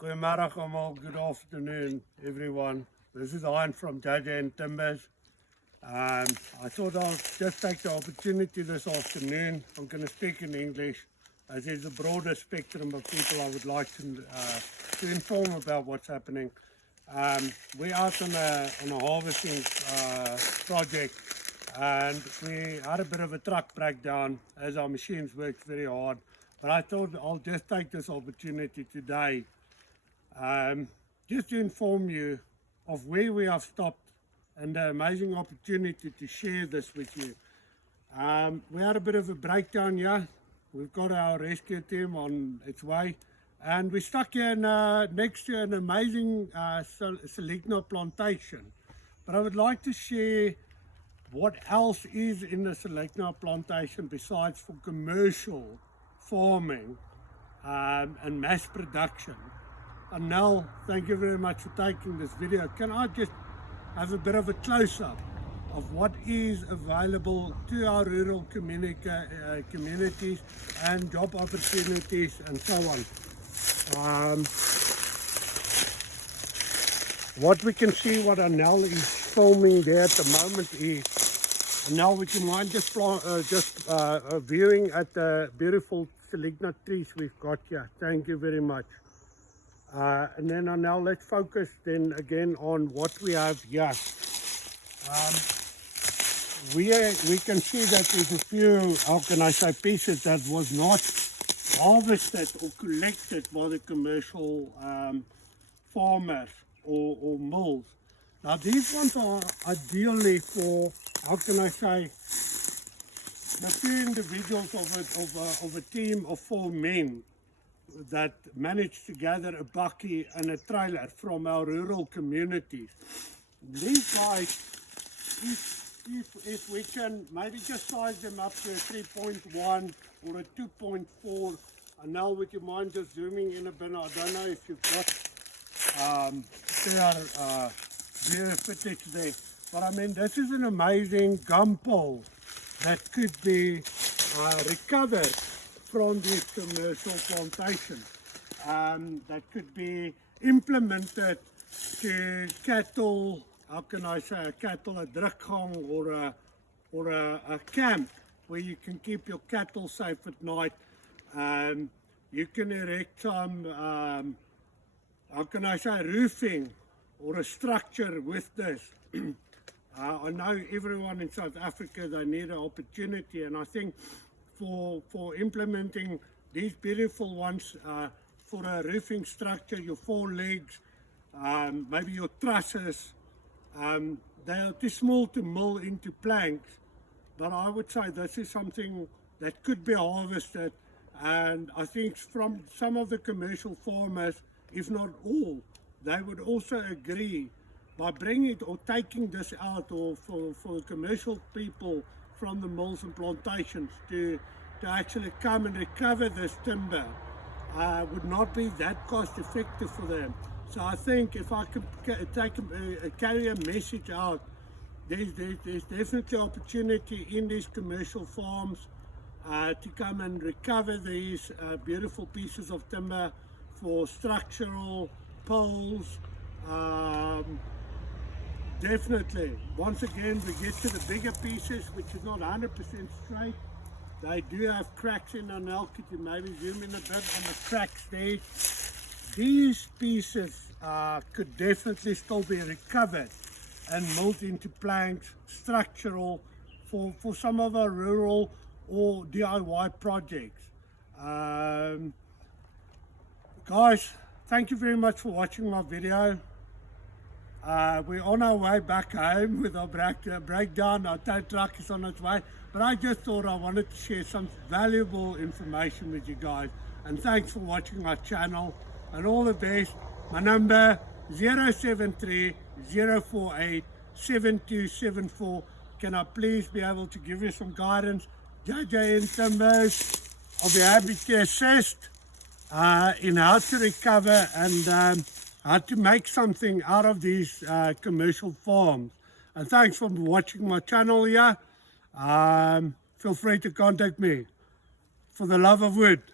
Goeiemiddag allemaal, good afternoon everyone. This is Hein from JJ Timbers. I thought I'll just take the opportunity this afternoon. I'm going to speak in English as there's a broader spectrum of people I would like to inform about what's happening. We're out on a harvesting project, and we had a bit of a truck breakdown as our machines worked very hard. But I thought I'll just take this opportunity today just to inform you of where we have stopped and the amazing opportunity to share this with you. We had a bit of a breakdown here. We've got our rescue team on its way, and we're stuck here next to an amazing Seligno plantation. But I would like to share what else is in the Seligno plantation besides for commercial farming and mass production. And Nell, thank you very much for taking this video. Can I just have a bit of a close-up of what is available to our rural communities and job opportunities and so on. What we can see, what Nell is filming there at the moment is, now would you mind just viewing at the beautiful Seligno trees we've got here. Thank you very much. And then now let's focus then again on what we have here. We can see that there's a few, how can I say, pieces that was not harvested or collected by the commercial farmers or mills. Now these ones are ideally for, how can I say, the few individuals of a team of 4 men that managed to gather a bakkie and a trailer from our rural communities. These guys, if we can maybe just size them up to a 3.1 or a 2.4, and now would you mind just zooming in a bit? I don't know if you've got clear footage there, but I mean this is an amazing gum pole that could be recovered from these commercial plantations, that could be implemented to cattle, how can I say, a drukgang or a camp where you can keep your cattle safe at night. You can erect some, how can I say, roofing or a structure with this. I know everyone in South Africa, they need an opportunity, and I think for implementing these beautiful ones, for a roofing structure, your 4 legs, maybe your trusses, they are too small to mill into planks, but I would say this is something that could be harvested, and I think from some of the commercial farmers, if not all, they would also agree by bringing it or taking this out, or for commercial people from the mills and plantations to actually come and recover this timber would not be that cost effective for them. So I think if I could carry a message out, there's definitely opportunity in these commercial farms to come and recover these beautiful pieces of timber for structural poles. Definitely, once again, we get to the bigger pieces, which is not 100% straight. They do have cracks in an elk. Could you maybe zoom in a bit on the cracks there? These pieces could definitely still be recovered and milled into planks, structural, for some of our rural or DIY projects. Guys, thank you very much for watching my video. We're on our way back home with our breakdown. Our tow truck is on its way, but I just thought I wanted to share some valuable information with you guys, and thanks for watching my channel, and all the best. My number 073 048 7274. Can I please be able to give you some guidance? JJ Timbers, I'll be happy to assist in how to recover and how to make something out of these commercial farms. And thanks for watching my channel here. Feel free to contact me. For the love of wood.